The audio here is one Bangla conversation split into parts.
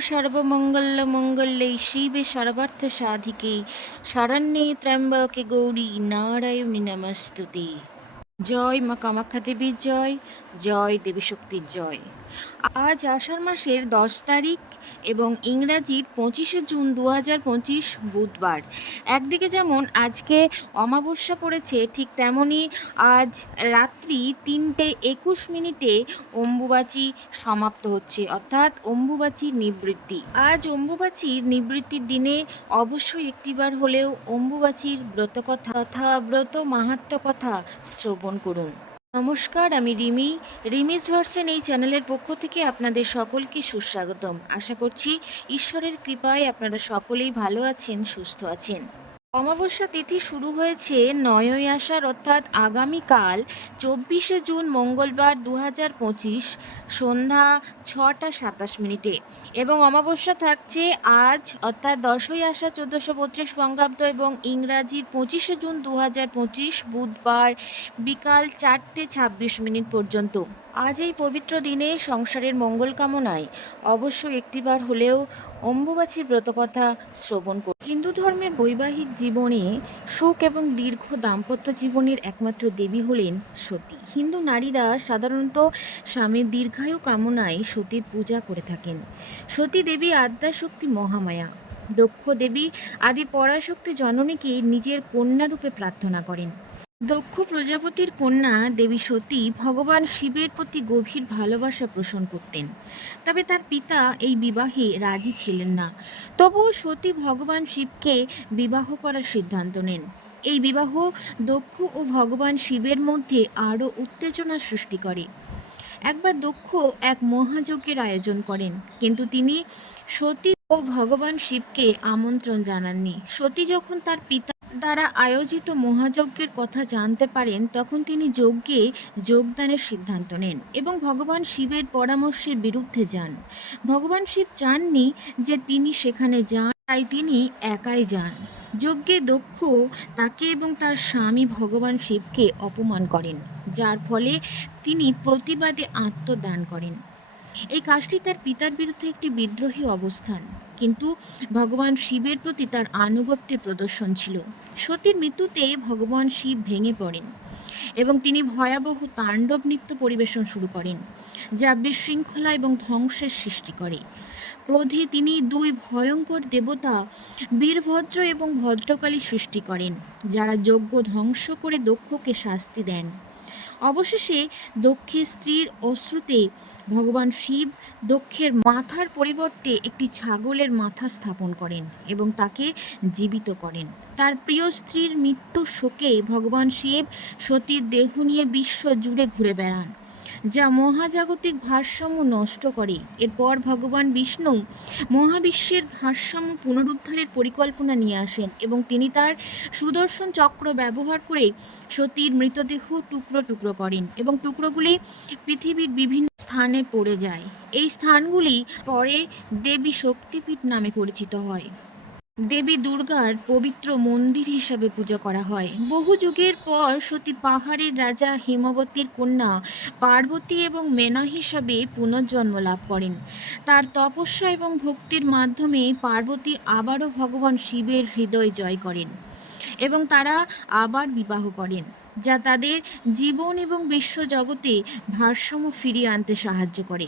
সর্বমঙ্গলমঙ্গলে শিবে সর্বার্থ সাধিকে শরণ্যে ত্র্যম্বকে গৌরী নারায়ণী নমস্তুতে জয় মা কামাখ্যা দেবীর জয় জয় দেবী শক্তির জয় আজ আষাঢ় মাসের দশ তারিখ এবং ইংরাজির পঁচিশে জুন দু পঁচিশ বুধবার। একদিকে যেমন আজকে অমাবস্যা পড়েছে, ঠিক তেমনই আজ রাত্রি তিনটে একুশ মিনিটে অম্বুবাচী সমাপ্ত হচ্ছে, অর্থাৎ অম্বুবাচী নিবৃত্তি। আজ অম্বুবাচীর নিবৃত্তির দিনে অবশ্যই একটিবার হলেও অম্বুবাচীর ব্রতকথা তথা ব্রত মাহাত্ম কথা শ্রবণ করুন। নমস্কার, আমি রিমি। রিমিস ভার্সেন এই চ্যানেলের পক্ষ থেকে আপনাদের সকলকে সুস্বাগতম। আশা করছি ঈশ্বরের কৃপায় আপনারা সকলেই ভালো আছেন, সুস্থ আছেন। অমাবস্যা তিথি শুরু হয়েছে নয়ই আষাঢ়, অর্থাৎ আগামীকাল চব্বিশে জুন মঙ্গলবার দু হাজার পঁচিশ সন্ধ্যা ছটা সাতাশ মিনিটে এবং অমাবস্যা থাকছে আজ, অর্থাৎ দশই আষাঢ় চোদ্দোশো বত্রিশ বঙ্গাব্দ এবং ইংরাজির পঁচিশে জুন দু হাজার পঁচিশ বুধবার বিকাল চারটে ছাব্বিশ মিনিট পর্যন্ত। আজ এই পবিত্র দিনে সংসারের মঙ্গল কামনায় অবশ্য একটিবার হলেও অম্বুবাচীর ব্রতকথা শ্রবণ করুন হিন্দু ধর্মের বৈবাহিক জীবনে সুখ এবং দীর্ঘ দাম্পত্য জীবনের একমাত্র দেবী হলেন সতী। হিন্দু নারীরা সাধারণত স্বামীর দীর্ঘায়ু কামনায় সতীর পূজা করে থাকেন। সতী দেবী আদ্যাশক্তি মহামায়া। দক্ষ দেবী আদি পরাশক্তি জননীকে নিজের কন্যারূপে প্রার্থনা করেন। দক্ষ প্রজাপতির কন্যা দেবী সতী ভগবান শিবের প্রতি গভীর ভালোবাসা পোষণ করতেন। তবে তার পিতা এই বিবাহে রাজি ছিলেন না। তবুও সতী ভগবান শিবকে বিবাহ করার সিদ্ধান্ত নেন। এই বিবাহ দক্ষ ও ভগবান শিবের মধ্যে আরও উত্তেজনার সৃষ্টি করে। একবার দক্ষ এক মহাযজ্ঞের আয়োজন করেন, কিন্তু তিনি সতী ও ভগবান শিবকে আমন্ত্রণ জানাননি। সতী যখন তার পিতা দ্বারা আয়োজিত মহাযজ্ঞের কথা জানতে পারেন, তখন তিনি যজ্ঞে যোগদানের সিদ্ধান্ত নেন এবং ভগবান শিবের পরামর্শের বিরুদ্ধে যান। ভগবান শিব চাননি যে তিনি সেখানে যান, তাই তিনি একাই যান। যজ্ঞে দক্ষ তাকে এবং তার স্বামী ভগবান শিবকে অপমান করেন, যার ফলে তিনি প্রতিবাদে আত্মদান করেন। এই কাজটি তার পিতার বিরুদ্ধে একটি বিদ্রোহী অবস্থান। কিন্তু ভগবান শিবের প্রতি তার আনুগত্যের প্রদর্শন ছিল। সতীর মৃত্যুতে ভগবান শিব ভেঙে পড়েন এবং তিনি ভয়াবহ তাণ্ডব নৃত্য পরিবেশন শুরু করেন, যা বিশৃঙ্খলা এবং ধ্বংসের সৃষ্টি করে। ক্রোধে তিনি দুই ভয়ঙ্কর দেবতা বীরভদ্র এবং ভদ্রকালী সৃষ্টি করেন, যারা যজ্ঞ ধ্বংস করে দক্ষকে শাস্তি দেন। অবশেষে দক্ষের স্ত্রীর অশ্রুতে ভগবান শিব দক্ষের মাথার পরিবর্তে একটি ছাগলের মাথা স্থাপন করেন এবং তাকে জীবিত করেন। তার প্রিয় স্ত্রীর মৃত্যুর শোকে ভগবান শিব সতীর দেহ নিয়ে বিশ্ব জুড়ে ঘুরে বেড়ান। যা মহাজাগতিক ভারসাম্য নষ্ট করে। এরপর ভগবান বিষ্ণু মহাবিশ্বের ভারসাম্য পুনরুদ্ধারের পরিকল্পনা নিয়ে আসেন এবং তিনি তার সুদর্শন চক্র ব্যবহার করে সতীর মৃতদেহ টুকরো টুকরো করেন এবং টুকরোগুলি পৃথিবীর বিভিন্ন স্থানে পড়ে যায়। এই স্থানগুলি পরে দেবী শক্তিপীঠ নামে পরিচিত হয়। দেবী দুর্গার পবিত্র মন্দির হিসাবে পূজা করা হয়। বহু যুগের পর সতী পাহাড়ের রাজা হিমবতীর কন্যা পার্বতী এবং মেনা হিসাবে পুনর্জন্ম লাভ করেন। তার তপস্যা এবং ভক্তির মাধ্যমে পার্বতী আবারও ভগবান শিবের হৃদয় জয় করেন এবং তারা আবার বিবাহ করেন, যা তাদের জীবন এবং বিশ্বজগতে ভারসাম্য ফিরিয়ে আনতে সাহায্য করে।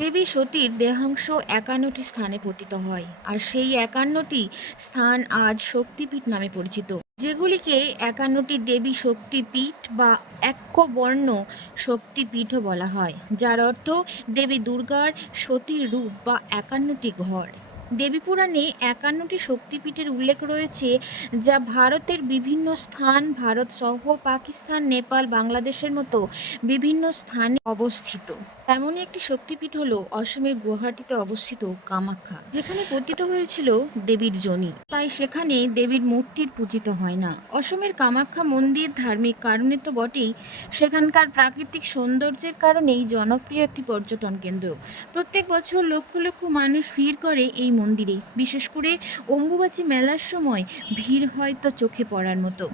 দেবী সতীর দেহাংশ একান্নটি স্থানে পতিত হয়, আর সেই একান্নটি স্থান আজ শক্তিপীঠ নামে পরিচিত। যেগুলিকে একান্নটি দেবী শক্তিপীঠ বা একবর্ণ শক্তিপীঠও বলা হয়, যার অর্থ দেবী দুর্গার সতীর রূপ বা একান্নটি ঘর। দেবী পুরাণে একান্নটি শক্তিপীঠের উল্লেখ রয়েছে, যা ভারতের বিভিন্ন স্থান, ভারত সহ পাকিস্তান, নেপাল, বাংলাদেশের মতো বিভিন্ন স্থানে অবস্থিত। তেমনই একটি শক্তিপীঠ হল অসমের গুয়াহাটিতে অবস্থিত কামাখ্যা, যেখানে পতিত হয়েছিল দেবীর জনি। তাই সেখানে দেবীর মূর্তির পূজিত হয় না। অসমের কামাখ্যা মন্দির ধার্মিক কারণে তো বটেই, সেখানকার প্রাকৃতিক সৌন্দর্যের কারণেই জনপ্রিয় একটি পর্যটন কেন্দ্র। প্রত্যেক বছর লক্ষ লক্ষ মানুষ ভিড় করে এই মন্দিরে বিশেষ করে অম্বুবাচী মেলার সময় ভিড় হয় তো চোখে পড়ার মতো।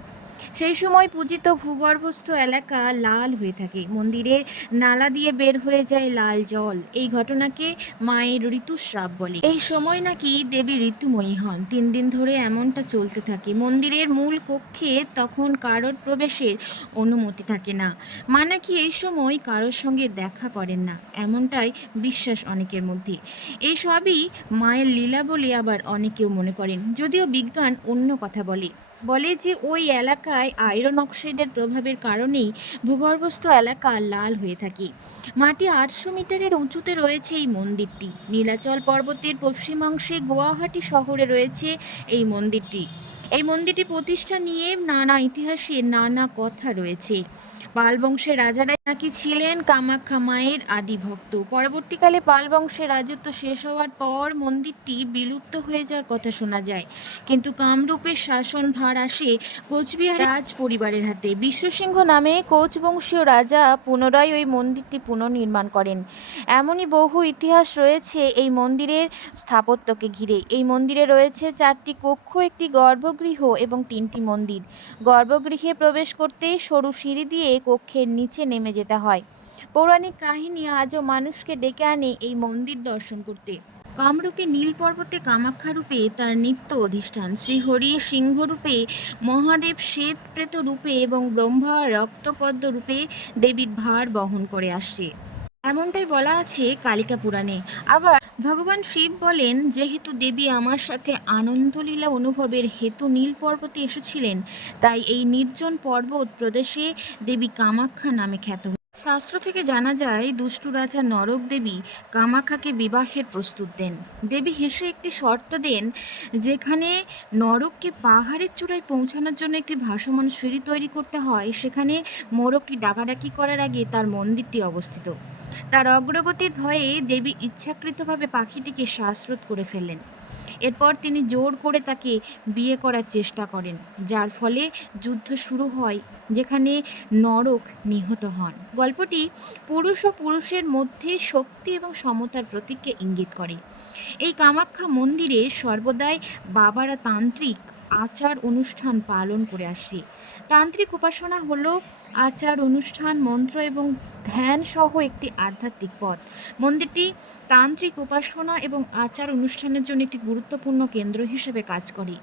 সেই সময় পূজিত ভূগর্ভস্থ এলাকা লাল হয়ে থাকে। মন্দিরের নালা দিয়ে বের হয়ে যায় লাল জল। এই ঘটনাকে মায়ের ঋতুস্রাব বলে। এই সময় নাকি দেবী ঋতুময়ী হন। তিন দিন ধরে এমনটা চলতে থাকে। মন্দিরের মূল কক্ষে তখন কারোর প্রবেশের অনুমতি থাকে না। মা নাকি এই সময় কারোর সঙ্গে দেখা করেন না। এমনটাই বিশ্বাস অনেকের মধ্যে। এই সবই মায়ের লীলা বলে আবার অনেকেও মনে করেন। যদিও বিজ্ঞান অন্য কথা বলে। বলে যে ওই এলাকায় আয়রন অক্সাইডের প্রভাবের কারণেই ভূগর্ভস্থ এলাকা লাল হয়ে থাকে। মাটি আটশো মিটারের উঁচুতে রয়েছে এই মন্দিরটি। নীলাচল পর্বতের পশ্চিমাংশে গুয়াহাটি শহরে রয়েছে এই মন্দিরটি। এই মন্দিরটি প্রতিষ্ঠা নিয়ে নানা ইতিহাসে নানা কথা রয়েছে। পাল বংশের রাজারাই নাকি ছিলেন কামাখ্যা মায়ের আদি ভক্ত পরবর্তীকালে পাল বংশের রাজত্ব শেষ হওয়ার পর মন্দিরটি বিলুপ্ত হয়ে যাওয়ার কথা শোনা যায়। কিন্তু কামরূপের শাসন ভার আসে কোচবিহার রাজ পরিবারের হাতে। বিশ্বসিংহ নামে কোচ বংশীয় রাজা পুনরায় ওই মন্দিরটি পুনর্নির্মাণ করেন। এমনই বহু ইতিহাস রয়েছে এই মন্দিরের স্থাপত্যকে ঘিরে। এই মন্দিরে রয়েছে চারটি কক্ষ, একটি গর্ভগৃহ এবং তিনটি মন্দির। গর্ভগৃহে প্রবেশ করতে সরু সিঁড়ি দিয়ে কক্ষের নিচে নেমে যেতে হয়। পৌরাণিক কাহিনী আজও মানুষকে ডেকে আনে এই মন্দির দর্শন করতে। কামরূপে নীল পর্বতে কামাখ্যা রূপে তার নিত্য অধিষ্ঠান। শ্রীহরি সিংহ রূপে, মহাদেব শ্বেত প্রেত রূপে এবং ব্রহ্মা রক্তপদ্ম রূপে দেবীর ভার বহন করে আসছে। এমনটাই বলা আছে কালিকা পুরাণে। আবার ভগবান শিব বলেন, যেহেতু দেবী আমার সাথে আনন্দলীলা অনুভবের হেতু নীল পর্বতে এসেছিলেন, তাই এই নির্জন পর্বত প্রদেশে দেবী কামাখ্যা নামে খ্যাত শাস্ত্র থেকে জানা যায়, দুষ্টু রাজা নরক দেবী কামাখ্যাকে বিবাহের প্রস্তুত দেন। দেবী হেসে একটি শর্ত দেন, যেখানে নরককে পাহাড়ের চূড়ায় পৌঁছানোর জন্য একটি ভাসমান সিঁড়ি তৈরি করতে হয়, সেখানে মোরকটি ডাকাডাকি করার আগে তার মন্দিরটি অবস্থিত। তার অগ্রগতির ভয়ে দেবী ইচ্ছাকৃতভাবে পাখিটিকে শ্বাসরোধ করে ফেলেন এরপর তিনি জোর করে তাকে বিয়ে করার চেষ্টা করেন, যার ফলে যুদ্ধ শুরু হয়, যেখানে নরক নিহত হন। গল্পটি পুরুষ ও পুরুষের মধ্যে শক্তি এবং সমতার প্রতীককে ইঙ্গিত করে। এই কামাখ্যা মন্দিরে সর্বদাই বাবারা তান্ত্রিক আচার অনুষ্ঠান পালন করে আসছে। তান্ত্রিক উপাসনা হলো আচার অনুষ্ঠান মন্ত্র এবং ধ্যান সহ একটি আধ্যাত্মিক পথ। মন্দিরটি তান্ত্রিক উপাসনা এবং আচার অনুষ্ঠানের জন্য একটি গুরুত্বপূর্ণ কেন্দ্র হিসেবে কাজ করে,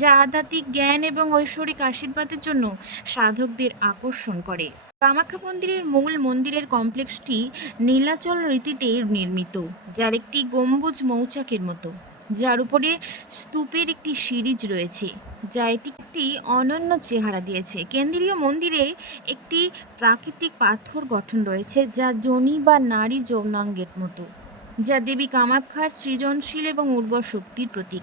যা আধ্যাত্মিক জ্ঞান এবং ঐশ্বরিক আশীর্বাদের জন্য সাধকদের আকর্ষণ করে। কামাখ্যা মন্দিরের মূল মন্দিরের কমপ্লেক্সটি নীলাচল রীতিতে নির্মিত, যার একটি গম্বুজ মৌচাকের মতো। যার উপরে স্তূপের একটি সিরিজ রয়েছে, যা এটি একটি অনন্য চেহারা দিয়েছে। কেন্দ্রীয় মন্দিরে একটি প্রাকৃতিক পাথর গঠন রয়েছে, যা যোনি বা নারী যৌনাঙ্গের মতো। যা দেবী কামাখ্যার সৃজনশীল এবং উর্বর শক্তির প্রতীক।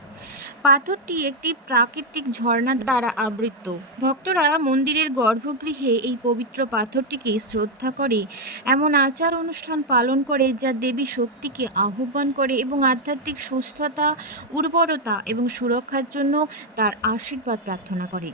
পাথরটি একটি প্রাকৃতিক ঝর্ণা দ্বারা আবৃত। ভক্তরা মন্দিরের গর্ভগৃহে এই পবিত্র পাথরটিকে শ্রদ্ধা করে, এমন আচার অনুষ্ঠান পালন করে যা দেবী শক্তিকে আহ্বান করে এবং আধ্যাত্মিক সুস্থতা, উর্বরতা এবং সুরক্ষার জন্য তার আশীর্বাদ প্রার্থনা করে।